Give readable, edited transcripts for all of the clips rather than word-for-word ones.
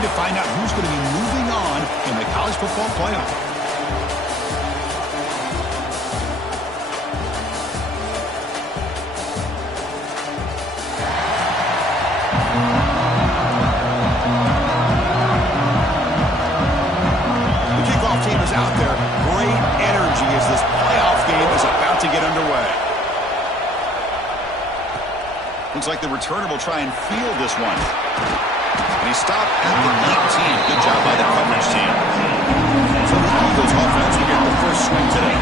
time to find out who's going to be moving on in the college football playoff. The kickoff team is out there. Great energy as this playoff game is about to get underway. Looks like the returner will try and field this one. And he stopped at the 19. Good job by the coverage team. So the Eagles offense will get the first swing today.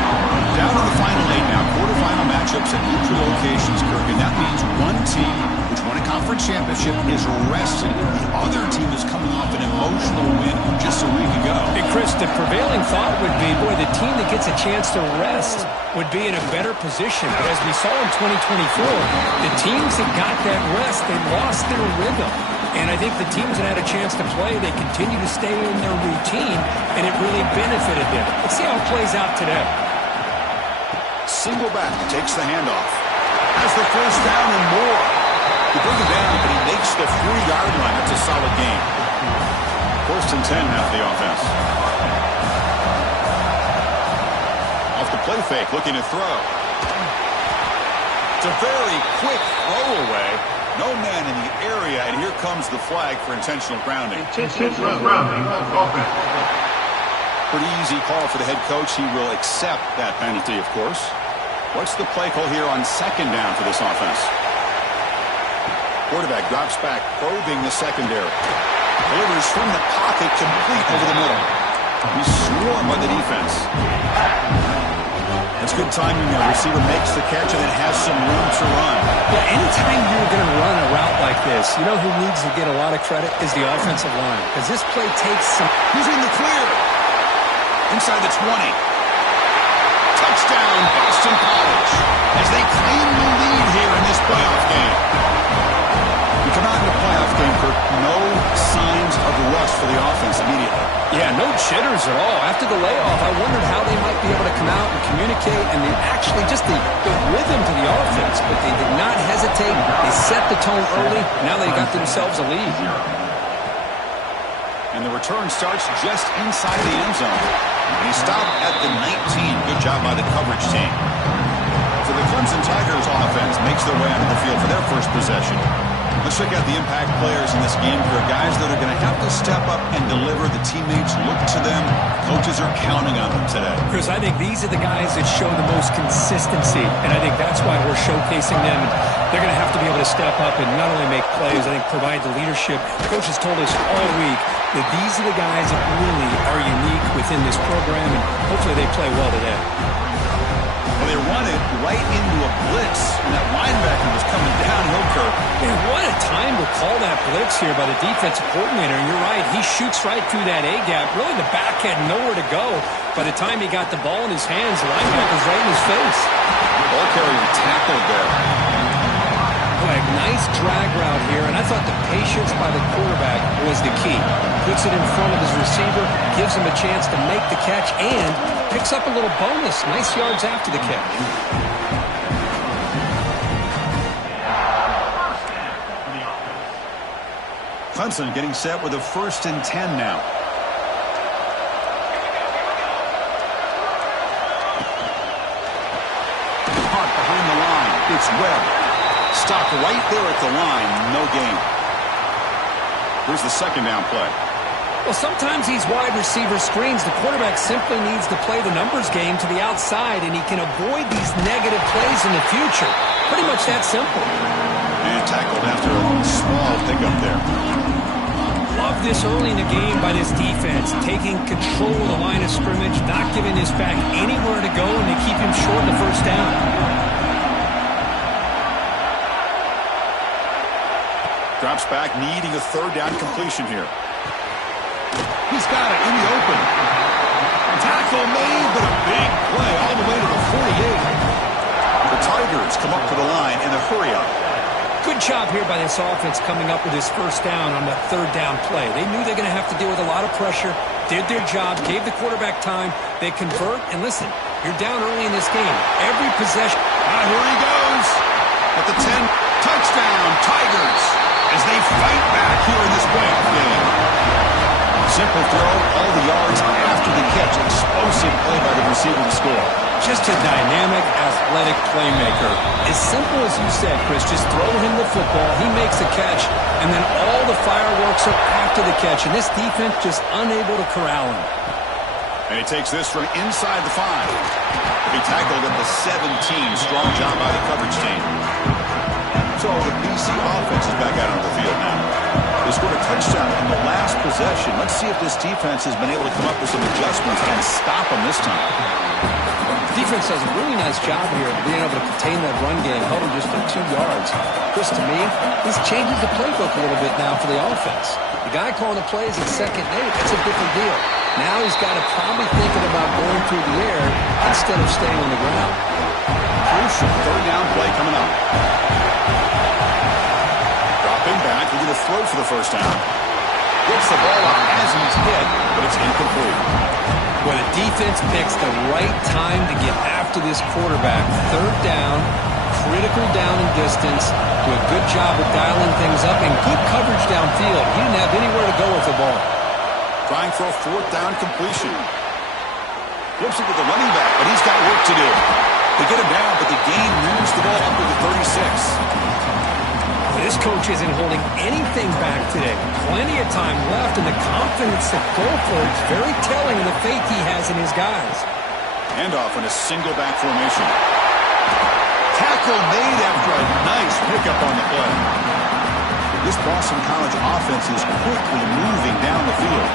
Down to the final 8 now. Quarterfinal matchups at neutral locations, Kirk. And that means one team which won a conference championship is rested. The other team is coming off an emotional win just a week ago. Hey, Chris, the prevailing thought would be, boy, the team that gets a chance to rest would be in a better position. But as we saw in 2024, the teams that got that rest, they lost their rhythm. And I think the teams that had a chance to play, they continue to stay in their routine, and it really benefited them. Let's see how it plays out today. Single back takes the handoff. Has the first down and more. He brings it down, but he makes the 3-yard line. That's a solid gain. First and 10 now for the offense. Off the play fake, looking to throw. It's a very quick throw away. No man in the area, and here comes the flag for intentional grounding. Intentional grounding on offense. Pretty easy call for the head coach. He will accept that penalty, of course. What's the play call here on second down for this offense? Quarterback drops back, probing the secondary. Delivers from the pocket, complete over the middle. He's swarmed by the defense. That's good timing there. Receiver makes the catch and then has some room to run. Yeah, anytime you're going to run a route like this, you know who needs to get a lot of credit is the offensive line. Because this play takes some... He's in the clear. Inside the 20. Touchdown, Boston College. As they claim the lead here in this playoff game. We come out in the playoff game for no signs of rust for the offense immediately. Yeah, no jitters at all. After the layoff, I wondered how they might be able to come out and communicate and actually just the rhythm to the offense. But they did not hesitate. They set the tone early. Now they got themselves a lead. And the return starts just inside the end zone. And he stopped at the 19. Good job by the coverage team. So the Clemson Tigers offense makes their way onto the field for their first possession. Let's check out the impact players in this game. There are guys that are going to have to step up and deliver. The teammates look to them. Coaches are counting on them today. Chris, I think these are the guys that show the most consistency, and I think that's why we're showcasing them. They're going to have to be able to step up and not only make plays, I think provide the leadership. Coach has told us all week that these are the guys that really are unique within this program, and hopefully they play well today. Well, they run it right into a blitz, and that linebacker was coming downhill, Kirk. Man, what a time to call that blitz here by the defensive coordinator. And you're right, he shoots right through that A-gap. Really, the back had nowhere to go. By the time he got the ball in his hands, the linebacker's right in his face. Ball carrier tackled there. Boy, nice drag route here, and I thought the patience by the quarterback was the key. Puts it in front of his receiver, gives him a chance to make the catch, and picks up a little bonus. Nice yards after the catch. Clemson getting set with a 1st and 10 now. Caught behind the line. It's Webb. Stopped right there at the line. No gain. Here's the second down play. Well, sometimes these wide receiver screens, the quarterback simply needs to play the numbers game to the outside, and he can avoid these negative plays in the future. Pretty much that simple. And tackled after a small pickup there. Love this early in the game by this defense, taking control of the line of scrimmage, not giving this back anywhere to go, and they keep him short of the first down. Drops back, needing a 3rd down completion here. He's got it in the open. Tackle made, but a big play all the way to the 48. The Tigers come up to the line in a hurry-up. Good job here by this offense coming up with this first down on the 3rd down play. They knew they're going to have to deal with a lot of pressure, did their job, gave the quarterback time. They convert, and listen, you're down early in this game. Every possession. Here he goes. At the 10, touchdown, Tigers, as they fight back here in this playoff game. simple throw, all the yards after the catch. Explosive play by the receiver to score. Just a dynamic, athletic playmaker. As simple as you said, Chris, just throw him the football, he makes a catch, and then all the fireworks are after the catch, and this defense just unable to corral him. And he takes this from inside the 5. He tackled at the 17. Strong job by the coverage team. So the BC offense is back out on the field now. They scored a touchdown in the last possession. Let's see if this defense has been able to come up with some adjustments and stop them this time. The defense does a really nice job here of being able to contain that run game, held him just for 2 yards. Chris, to me, this changes the playbook a little bit now for the offense. The guy calling the plays at 2nd and 8, that's a different deal. Now he's got to probably thinking about going through the air instead of staying on the ground. Crucial 3rd down play coming up. Dropping back, we're going to throw for the 1st down. Gets the ball out as he's hit, but it's incomplete. Well, the defense picks the right time to get after this quarterback. 3rd down, critical down and distance. Do a good job of dialing things up and good coverage downfield. He didn't have anywhere to go with the ball. Trying for a 4th down completion. Flips it to the running back, but he's got work to do. They get him down, but the gain moves the ball up to the 36. This coach isn't holding anything back today. Plenty of time left, and the confidence to go for it is very telling of the faith he has in his guys. Handoff in a single back formation. Tackle made after a nice pickup on the play. This Boston College offense is quickly moving down the field.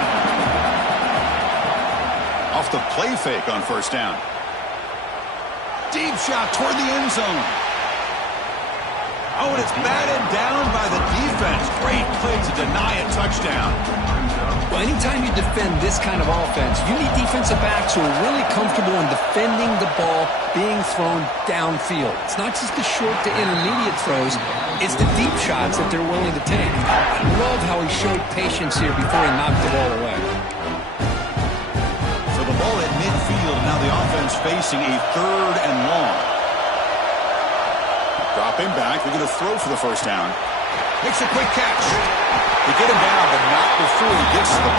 Off the play fake on 1st down. Deep shot toward the end zone. Oh, and it's batted down by the defense. Great play to deny a touchdown. Well, anytime you defend this kind of offense, you need defensive backs who are really comfortable in defending the ball being thrown downfield. It's not just the short to intermediate throws. It's the deep shots that they're willing to take. I love how he showed patience here before he knocked the ball away. So the ball at midfield, now the offense facing a 3rd and long. Dropping back, we're going to throw for the 1st down. Makes a quick catch. They get him down, but not before he gets to the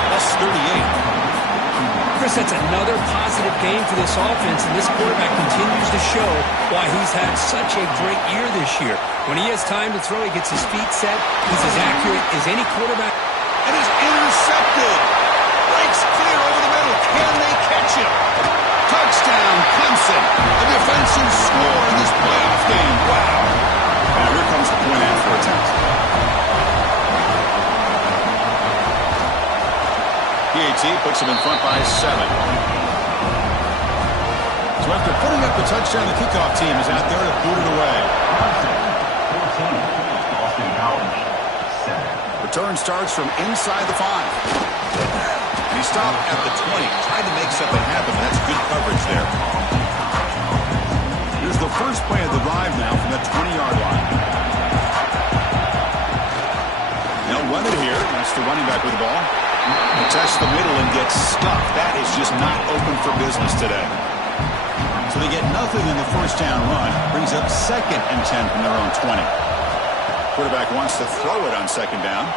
+38. Chris, that's another positive game for this offense, and this quarterback continues to show why he's had such a great year this year. When he has time to throw, he gets his feet set. He's as accurate as any quarterback. And is intercepted. Breaks clear over the middle. Can they catch him? Touchdown, Clemson. A defensive score in this playoff game. Wow. Now here comes the point after attempt. PAT puts him in front by 7. So after putting up the touchdown, the kickoff team is out there to boot it away. Boston College, 7. Return starts from inside the 5. And he stopped at the 20. Tried to make something happen, but that's good coverage there. Here's the first play of the drive now from that 20-yard line. They'll run it here. That's the running back with the ball. He tests the middle and gets stuck. That is just not open for business today. So they get nothing in the 1st down run. Brings up 2nd and 10 from their own 20. Quarterback wants to throw it on 2nd down.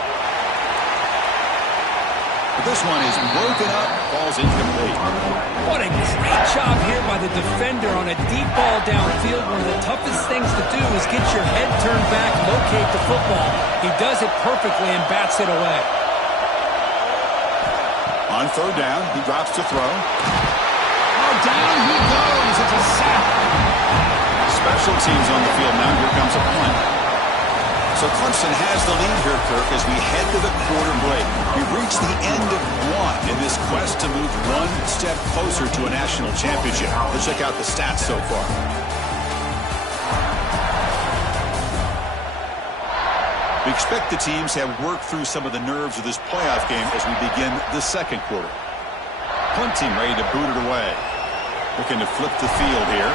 But this one is broken up, falls incomplete. What a great job here by the defender on a deep ball downfield. One of the toughest things to do is get your head turned back, locate the football. He does it perfectly and bats it away. On 3rd down, he drops to throw. Oh, down he goes. It's a sack. Special teams on the field now. Here comes a punt. So Clemson has the lead here, Kirk, as we head to the quarter break. We've reached the end of 1 in this quest to move 1 step closer to a national championship. Let's check out the stats so far. We expect the teams have worked through some of the nerves of this playoff game as we begin the 2nd quarter. Punt team ready to boot it away. Looking to flip the field here.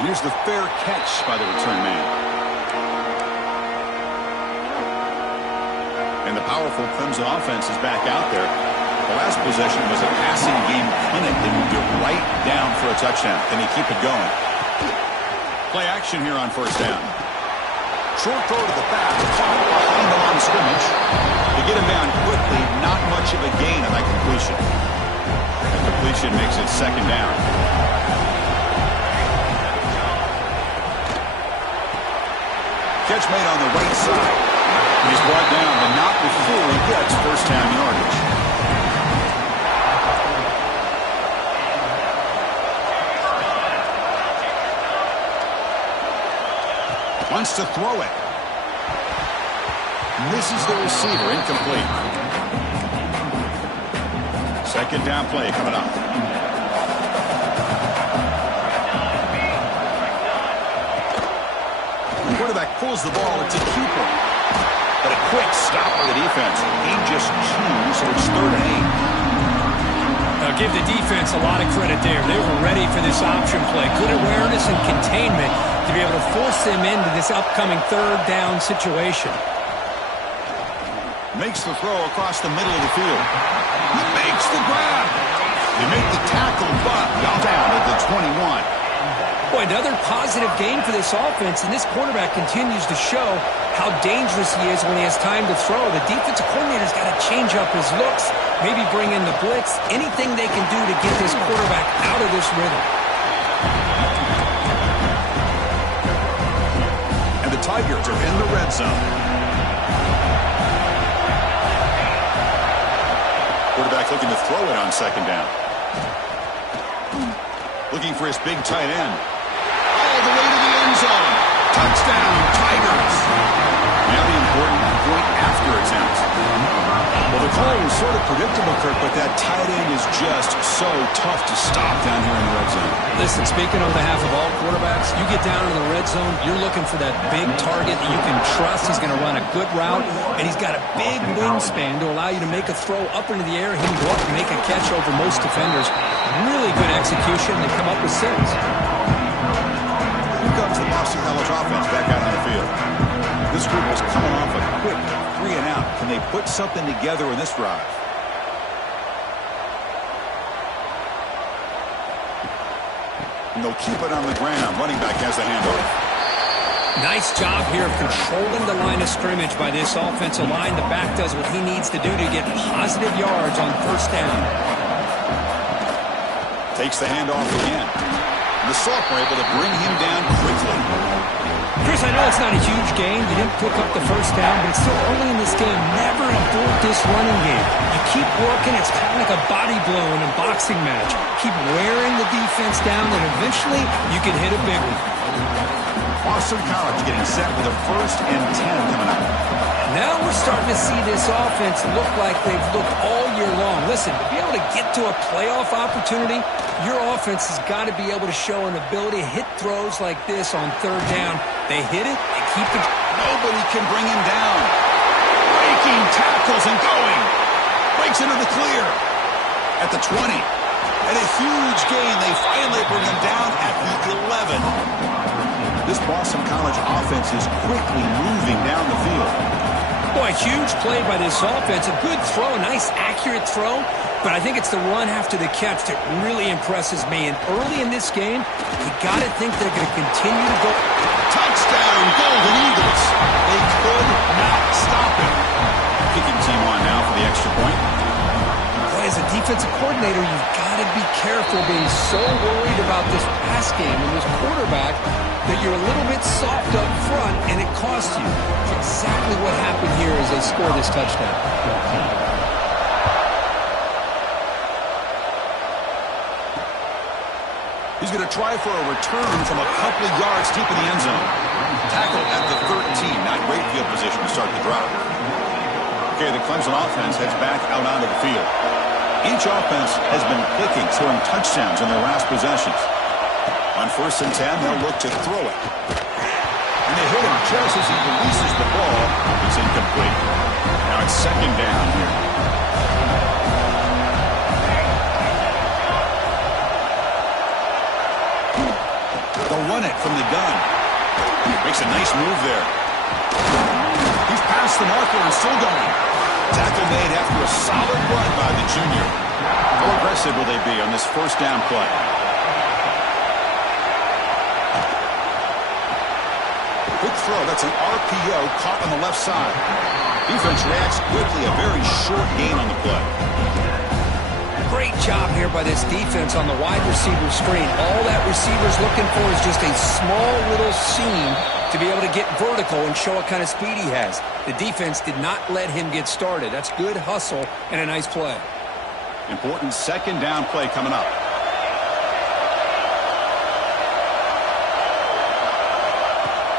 Here's the fair catch by the return man. And the powerful Clemson offense is back out there. The last possession was a passing game clinic. They moved it right down for a touchdown. Can he keep it going? Play action here on 1st down. Short throw to the back, caught behind the line of scrimmage. To get him down quickly, not much of a gain on that completion. The completion makes it second down. Catch made on the right side. He's brought down, but not before he gets first down yardage. Wants to throw it. Misses the receiver, incomplete. Second down play coming up. The quarterback pulls the ball into Cooper. But a quick stop by the defense. He just chews, so it's 3rd and 8. I'll give the defense a lot of credit there. They were ready for this option play. Good awareness and containment to be able to force them into this upcoming 3rd down situation. Makes the throw across the middle of the field. He makes the grab. They make the tackle, but down at the 21. Boy, another positive game for this offense, and this quarterback continues to show how dangerous he is when he has time to throw. The defensive coordinator's got to change up his looks, maybe bring in the blitz, anything they can do to get this quarterback out of this rhythm. And the Tigers are in the red zone. Quarterback looking to throw it on second down. Looking for his big tight end. All the way to the end zone. Touchdown, Tigers. Now the important point after attempt. Well, the call was sort of predictable, Kirk, but that tight end is just so tough to stop down here in the red zone. Listen, speaking on behalf of all quarterbacks, you get down in the red zone, you're looking for that big target that you can trust. He's going to run a good route, and he's got a big wingspan to allow you to make a throw up into the air. He can go up and make a catch over most defenders. Really good execution. They come up with 6. Here comes the Boston College offense back out on the field. This group is coming off a quick 3 and out. Can they put something together in this drive? And they'll keep it on the ground. Running back has the handoff. Nice job here of controlling the line of scrimmage by this offensive line. The back does what he needs to do to get positive yards on first down. Takes the handoff again. The Sophomore able to bring him down quickly. Chris, I know it's not a huge game. You didn't pick up the first down, but it's still early in this game. Never abort this running game. You keep working. It's kind of like a body blow in a boxing match. Keep wearing the defense down, and eventually you can hit a big one. Boston College getting set with a 1st and 10 coming up. Now we're starting to see this offense look like they've looked all year long. Listen, to be able to get to a playoff opportunity, your offense has got to be able to show an ability to hit throws like this on 3rd down. They hit it, they keep it. Nobody can bring him down. Breaking tackles and going. Breaks into the clear at the 20. And a huge gain. They finally bring him down at the 11. This Boston College offense is quickly moving down the field. Boy, huge play by this offense. A good throw, a nice accurate throw. But I think it's the run after the catch that really impresses me. And early in this game, you got to think they're going to continue to go. Touchdown, Golden Eagles. They could not stop it. Kicking team on now for the extra point. Boy, as a defensive coordinator, you've got to be careful being so worried about this pass game and this quarterback that you're a little bit soft up front, and it costs you. It's exactly what happened here as they score this touchdown. He's going to try for a return from a couple of yards deep in the end zone. Tackled at the 13. Not great field position to start the drive. Okay, the Clemson offense heads back out onto the field. Each offense has been clicking, scoring touchdowns in their last possessions. On 1st and 10, they'll look to throw it. And they hit him just as he releases the ball. It's incomplete. Now it's 2nd down here. They'll run it from the gun. Makes a nice move there. He's past the marker and still going. Tackle made after a solid run by the junior. How aggressive will they be on this 1st down play? Quick throw. That's an RPO caught on the left side. Defense reacts quickly. A very short gain on the play. Great job here by this defense on the wide receiver screen. All that receiver's looking for is just a small little seam to be able to get vertical and show what kind of speed he has. The defense did not let him get started. That's good hustle and a nice play. Important second down play coming up.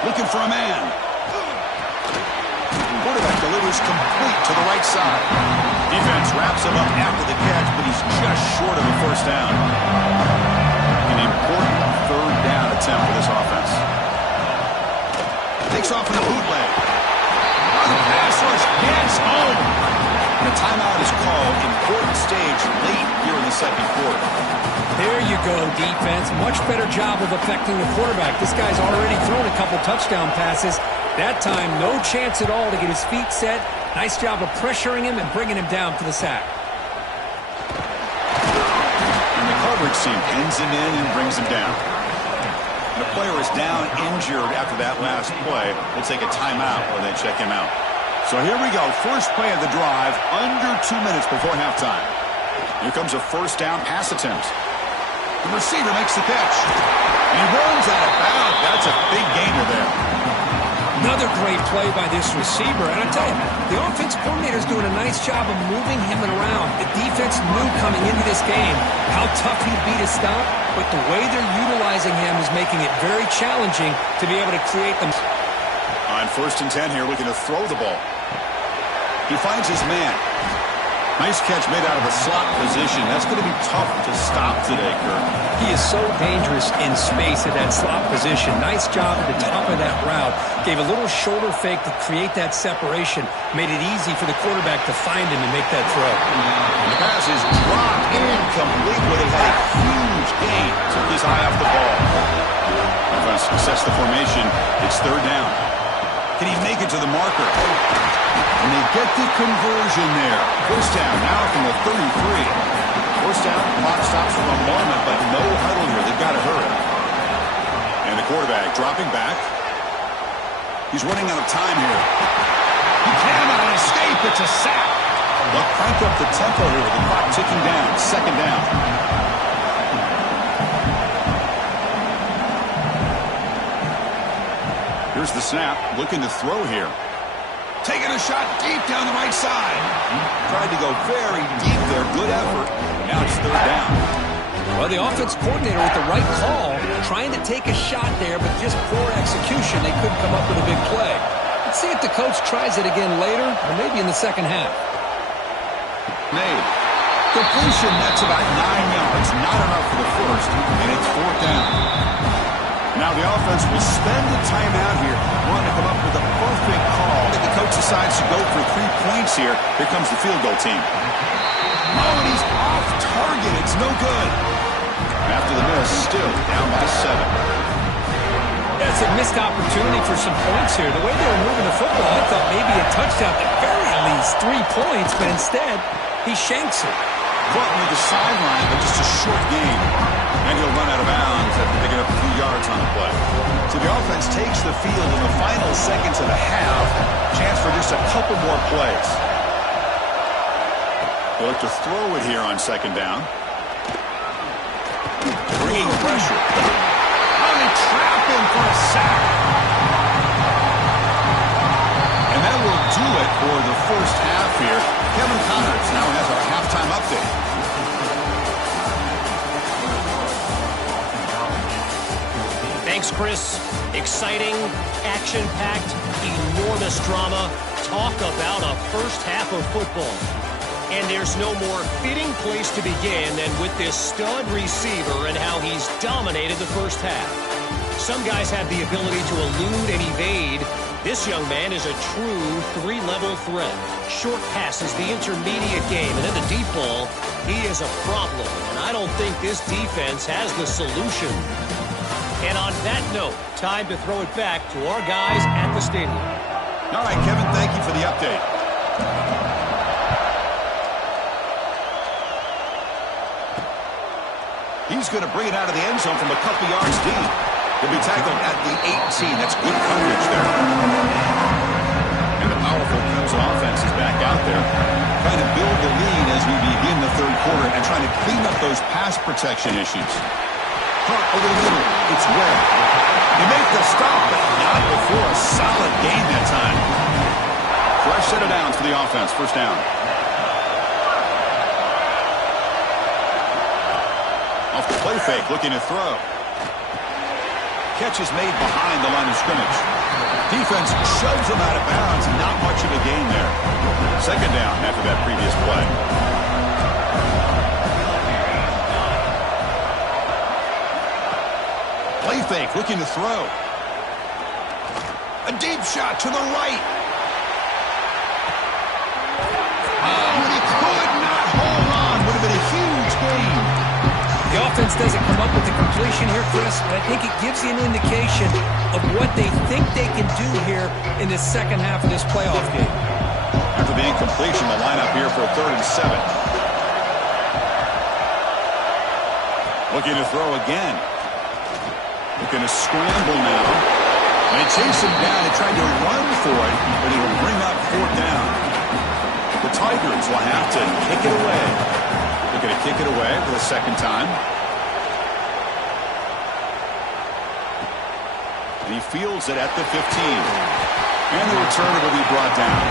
Looking for a man. Quarterback delivers complete to the right side. Defense wraps him up after the catch, but he's just short of a first down. An important third down attempt for this offense. Takes off in a bootleg. The pass rush gets home. And a timeout is called. Important stage late here in the second quarter. There you go, defense. Much better job of affecting the quarterback. This guy's already thrown a couple touchdown passes. That time, no chance at all to get his feet set. Nice job of pressuring him and bringing him down for the sack. And the coverage team pins him in and brings him down. The player is down injured after that last play. We'll take a timeout while they check him out. So here we go. First play of the drive, under 2 minutes before halftime. Here comes a first down pass attempt. The receiver makes the catch. And he runs out of bounds. That's a big gainer there. Another great play by this receiver. And I tell you, the offense coordinator is doing a nice job of moving him around. The defense knew coming into this game how tough he'd be to stop, but the way they're utilizing him is making it very challenging to be able to create them. On 1st and 10 here, looking to throw the ball. He finds his man. Nice catch made out of the slot position. That's going to be tough to stop today, Kirk. He is so dangerous in space at that slot position. Nice job at the top of that route. Gave a little shoulder fake to create that separation. Made it easy for the quarterback to find him and make that throw. And the pass is dropped incomplete, but he had a huge gain. Took his eye off the ball. Offense sets the formation. It's third down. Can he make it to the marker? And they get the conversion there. First down now from the 33. First down, clock stops for a moment, but no huddle here. They've got to hurry. And the quarterback dropping back. He's running out of time here. He cannot escape. It's a sack. They'll crank up the tempo here with the clock ticking down. Second down. Here's the snap. Looking to throw here. Taking a shot deep down the right side. Tried to go very deep there. Good effort. Now it's third down. Well, the offense coordinator with the right call, trying to take a shot there, but just poor execution. They couldn't come up with a big play. Let's see if the coach tries it again later, or maybe in the second half. Made. Completion, that's about 9 yards. Not enough for the first, and it's fourth down. Now the offense will spend the timeout here, wanting to come up with a perfect call. If the coach decides to go for 3 points here, here comes the field goal team. Oh, and he's off target. It's no good. After the miss, still down by 7. That's a missed opportunity for some points here. The way they were moving the football, I thought maybe a touchdown, at very least 3 points, but instead, he shanks it. Caught near the sideline, but just a short gain. And he'll run out of bounds after picking up a few yards on the play. So the offense takes the field in the final seconds of the half. Chance for just a couple more plays. They'll look to throw it here on second down. Bringing pressure. Oh, they trap him for a sack. And that will do it for the first half here. Kevin Connors now has our halftime update. Thanks, Chris. Exciting, action-packed, enormous drama. Talk about a first half of football. And there's no more fitting place to begin than with this stud receiver and how he's dominated the first half. Some guys have the ability to elude and evade. This young man is a true 3-level threat. Short passes, the intermediate game, and then the deep ball. He is a problem, and I don't think this defense has the solution. And on that note, time to throw it back to our guys at the stadium. All right, Kevin, thank you for the update. He's going to bring it out of the end zone from a couple yards deep. He'll be tackled at the 18. That's good coverage there. And the powerful Clemson offense is back out there, trying to build the lead as we begin the third quarter and trying to clean up those pass protection issues. Hunt over the middle. It's Webb. He makes the stop, but not before a solid gain that time. Fresh set of downs for the offense. First down. Off the play fake, looking to throw. Catch is made behind the line of scrimmage. Defense shoves him out of bounds. Not much of a gain there. Second down after that previous play. Play fake, looking to throw. A deep shot to the right. Oh, and he could not hold on. Would have been a huge gain. The offense doesn't come up with the completion here, Chris, but I think it gives you an indication of what they think they can do here in the second half of this playoff game. After the incompletion, the lineup here for a 3rd and 7. Looking to throw again. Looking to scramble now. And they chase him down. They tried to run for it, but it'll bring up 4th down. The Tigers will have to kick it away. They're going to kick it away for the second time. He fields it at the 15. And the returner will be brought down.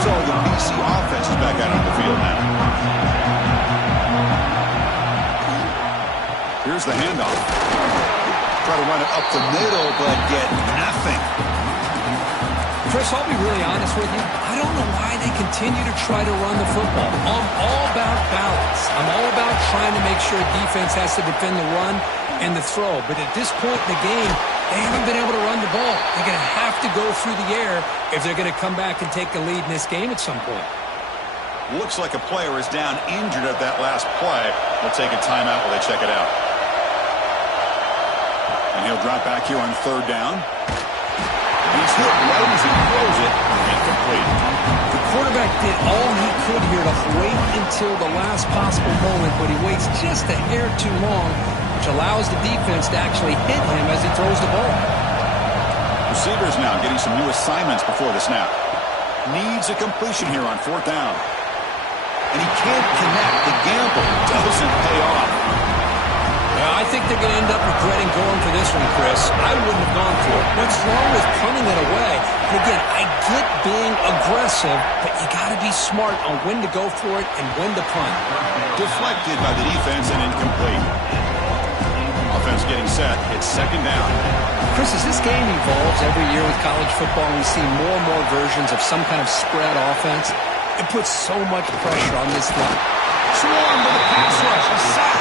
So the BC offense is back out on the field now. Here's the handoff. Try to run it up the middle, but get nothing. Chris, I'll be really honest with you. I don't know why they continue to try to run the football. I'm all about balance. I'm all about trying to make sure defense has to defend the run and the throw. But at this point in the game, they haven't been able to run the ball. They're going to have to go through the air if they're going to come back and take the lead in this game at some point. Looks like a player is down injured at that last play. They'll take a timeout while they check it out. And he'll drop back here on 3rd down. He's hit right as he throws it. Incomplete. The quarterback did all he could here to wait until the last possible moment, but he waits just a hair too long, which allows the defense to actually hit him as he throws the ball. Receivers now getting some new assignments before the snap. Needs a completion here on 4th down. And he can't connect. The gamble doesn't pay off. Yeah, I think they're going to end up regretting going for this one, Chris. I wouldn't have gone for it. What's wrong with punting it away? And again, I get being aggressive, but you got to be smart on when to go for it and when to punt. Deflected by the defense and incomplete. Offense getting set. It's 2nd down. Chris, as this game evolves every year with college football, we see more and more versions of some kind of spread offense. It puts so much pressure on this line. Swarm with a pass rush. A sack.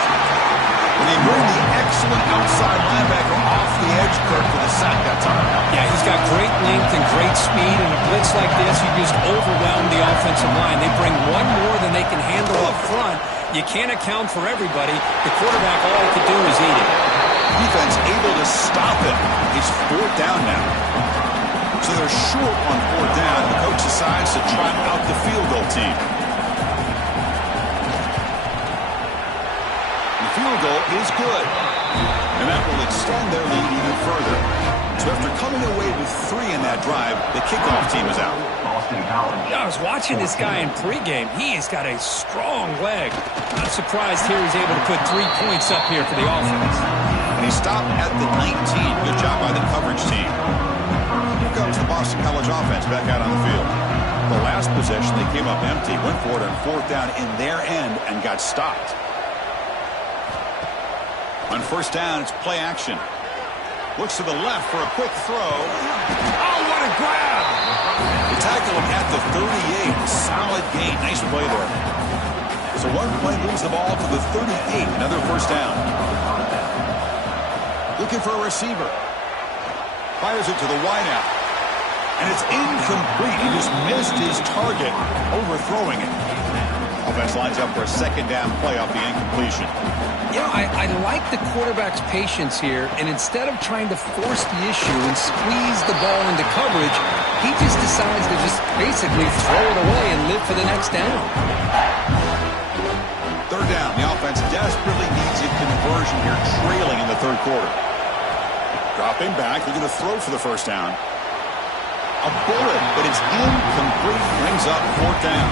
And they bring the excellent outside linebacker off the edge, Kirk, for the sack that time. Yeah, he's got great length and great speed, and a blitz like this, you just overwhelm the offensive line. They bring one more than they can handle up front. You can't account for everybody. The quarterback, all he could do is eat it. Defense able to stop it. It's 4th down now. So they're short on 4th down. The coach decides to try out the field goal team. Field goal is good. And that will extend their lead even further. So after coming away with 3 in that drive, the kickoff team is out. Yeah, I was watching this guy in pregame. He has got a strong leg. Not surprised here he's able to put 3 points up here for the offense. And he stopped at the 19. Good job by the coverage team. Here comes the Boston College offense back out on the field. The last possession, they came up empty, went for it on 4th down in their end and got stopped. On 1st down, it's play action. Looks to the left for a quick throw. Oh, what a grab! They tackle him at the 38. Solid gain. Nice play there. So one play moves the ball to the 38. Another 1st down. Looking for a receiver. Fires it to the wideout. And it's incomplete. He just missed his target, overthrowing it. Offense lines up for a 2nd down play off the incompletion. You know, I like the quarterback's patience here, and instead of trying to force the issue and squeeze the ball into coverage, he just decides to just basically throw it away and live for the next down. 3rd down. The offense desperately needs a conversion. conversion here, trailing in the third quarter. Dropping back, they're going to throw for the first down. A bullet, but it's incomplete. Brings up fourth down.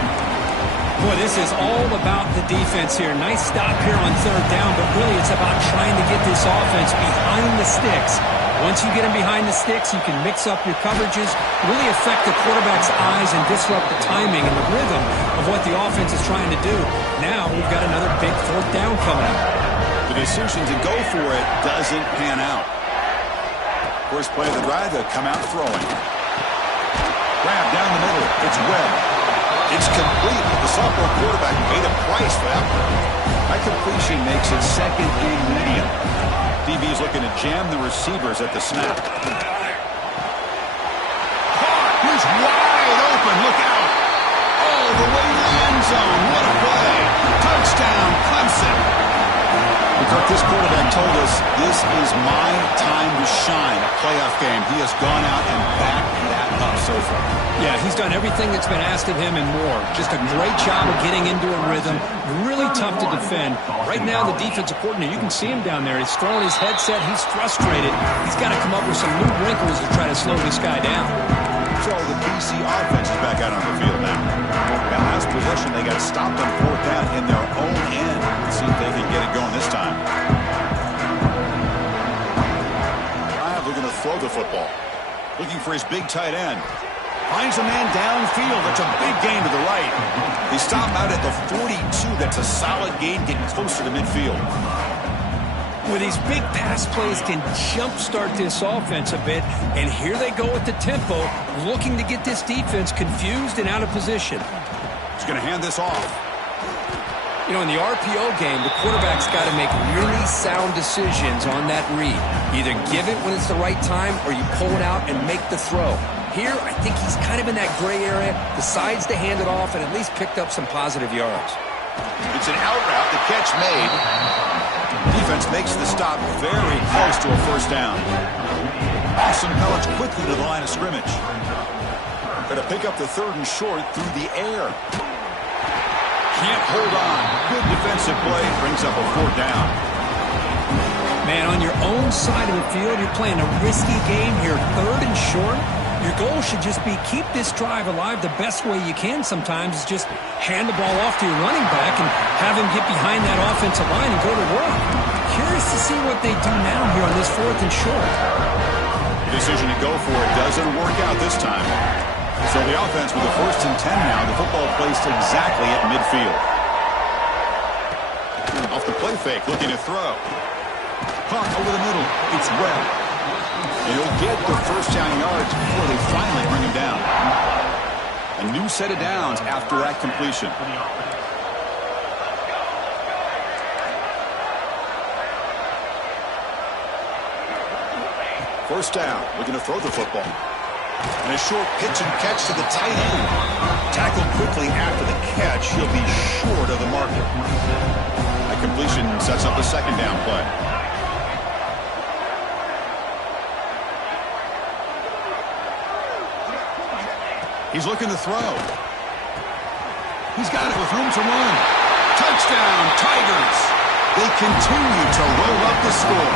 Boy, this is all about the defense here. Nice stop here on third down, but really it's about trying to get this offense behind the sticks. Once you get them behind the sticks, you can mix up your coverages, really affect the quarterback's eyes and disrupt the timing and the rhythm of what the offense is trying to do. Now we've got another big fourth down coming up. The decision to go for it doesn't pan out. First play of the drive, they'll come out throwing. Grab down the middle. It's Webb. It's complete, but the sophomore quarterback paid a price for that one. That completion makes it second and medium. DB's looking to jam the receivers at the snap. He's wide open. Look out. All the way to the end zone. What a play. Touchdown, Clemson. Kirk, this quarterback told us this is my time to shine. A playoff game. He has gone out and backed that up so far. Yeah, he's done everything that's been asked of him and more. Just a great job of getting into a rhythm. Really tough to defend. Right now, the defensive coordinator, you can see him down there. He's throwing his headset. He's frustrated. He's got to come up with some new wrinkles to try to slow this guy down. So the BC offense is back out on the field now. That last possession, they got stopped on fourth down in their own end. Let's see if they can get it going this time. They're going to throw the football. Looking for his big tight end. Finds a man downfield. That's a big gain to the right. They stop out at the 42. That's a solid gain, getting closer to midfield. With these big pass plays can jumpstart this offense a bit, and here they go with the tempo, looking to get this defense confused and out of position. He's going to hand this off. You know, in the RPO game, the quarterback's got to make really sound decisions on that read. Either give it when it's the right time, or you pull it out and make the throw. Here, I think he's kind of in that gray area, decides to hand it off, and at least picked up some positive yards. It's an out route, the catch made. Defense makes the stop very close to a first down. Austin Pellich quickly to the line of scrimmage. Going to pick up the third and short through the air. Can't hold on. Good defensive play. Brings up a fourth down. Man, on your own side of the field, you're playing a risky game here. Third and short. Your goal should just be keep this drive alive the best way you can sometimes is just hand the ball off to your running back and have him get behind that offensive line and go to work. Curious to see what they do now here on this fourth and short. The decision to go for it doesn't work out this time. So the offense with the first and 10 now. The football placed exactly at midfield. Off the play fake, looking to throw. Caught over the middle. It's Webb. And he'll get the first down yards before they finally bring him down. A new set of downs after that completion. First down, looking to throw the football. And a short pitch and catch to the tight end. Tackled quickly after the catch. He'll be short of the marker. That completion sets up a second down play. He's looking to throw. He's got it with room to run. Touchdown, Tigers. They continue to roll up the score.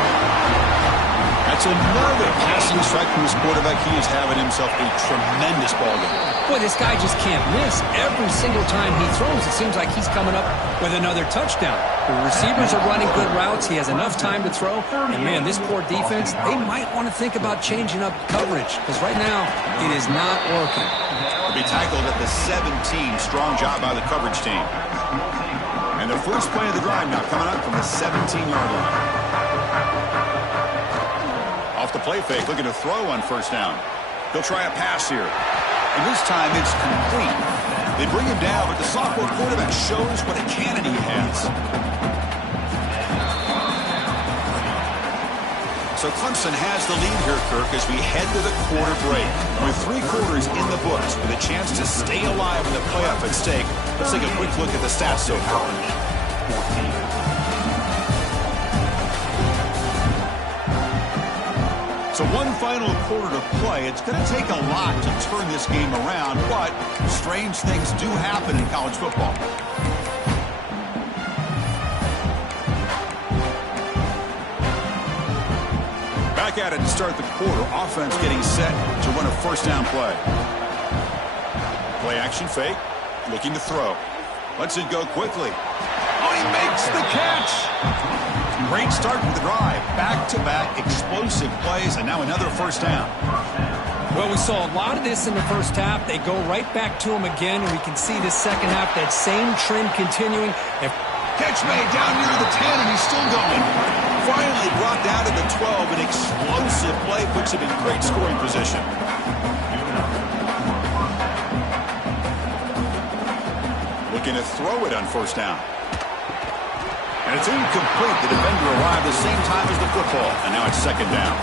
That's another passing strike from his quarterback. He is having himself a tremendous ball game. Boy, this guy just can't miss. Every single time he throws, it seems like he's coming up with another touchdown. The receivers are running good routes. He has enough time to throw. And, man, this poor defense, they might want to think about changing up coverage because right now it is not working. He'll be tackled at the 17. Strong job by the coverage team. And the first play of the drive now coming up from the 17-yard line. Off the play fake, looking to throw on first down. He'll try a pass here. And this time it's complete. They bring him down, but the sophomore quarterback shows what a cannon he has. So Clemson has the lead here, Kirk, as we head to the quarter break. With 3 quarters in the books, with a chance to stay alive in the playoff at stake, let's take a quick look at the stats so far. So one final quarter to play. It's going to take a lot to turn this game around, but strange things do happen in college football. Back at it to start the quarter. Offense getting set to run a first down play. Play action fake. Looking to throw. Lets it go quickly. Oh, he makes the catch. Great start to the drive. Back-to-back explosive plays, and now another first down. Well, we saw a lot of this in the first half. They go right back to him again, and we can see this second half, that same trend continuing. Catch made down near the 10, and he's still going. Finally brought down to the 12. An explosive play puts him in great scoring position. Looking to throw it on first down. And it's incomplete. The defender arrived the same time as the football, and now it's second down.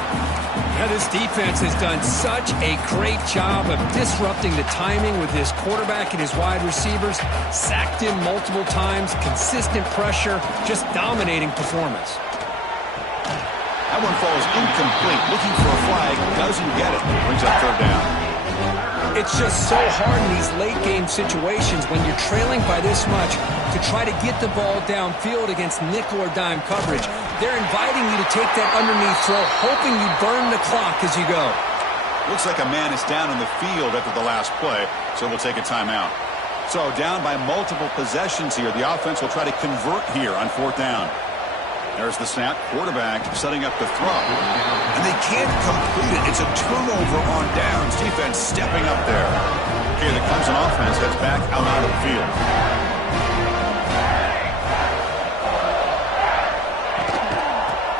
Yeah, this defense has done such a great job of disrupting the timing with his quarterback and his wide receivers. Sacked him multiple times, consistent pressure, just dominating performance. That one falls incomplete. Looking for a flag, doesn't get it. Brings up third down. It's just so hard in these late-game situations when you're trailing by this much to try to get the ball downfield against nickel or dime coverage. They're inviting you to take that underneath throw, hoping you burn the clock as you go. Looks like a man is down on the field after the last play, so we'll take a timeout. So down by multiple possessions here. The offense will try to convert here on fourth down. There's the snap. Quarterback setting up the throw. And they can't complete it. It's a turnover on downs. Defense stepping up there. Okay, the Clemson offense heads back out of the field.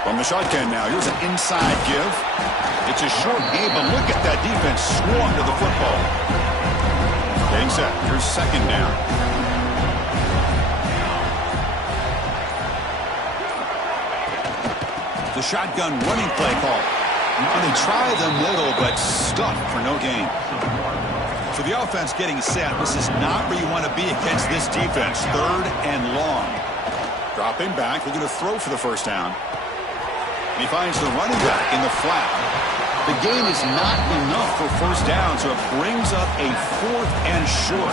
From the shotgun now. Here's an inside give. It's a short game, but look at that defense swarm to the football. Getting set. Here's second down. The shotgun running play call. And they try the middle, but stuck for no gain. So the offense getting set. This is not where you want to be against this defense. Third and long. Dropping back, looking to throw for the first down. And he finds the running back in the flat. The gain is not enough for first down, so it brings up a fourth and short.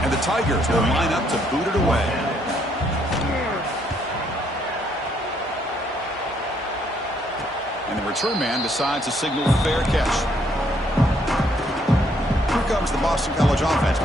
And the Tigers will line up to boot it away. And the return man decides to signal a fair catch. Here comes the Boston College offense.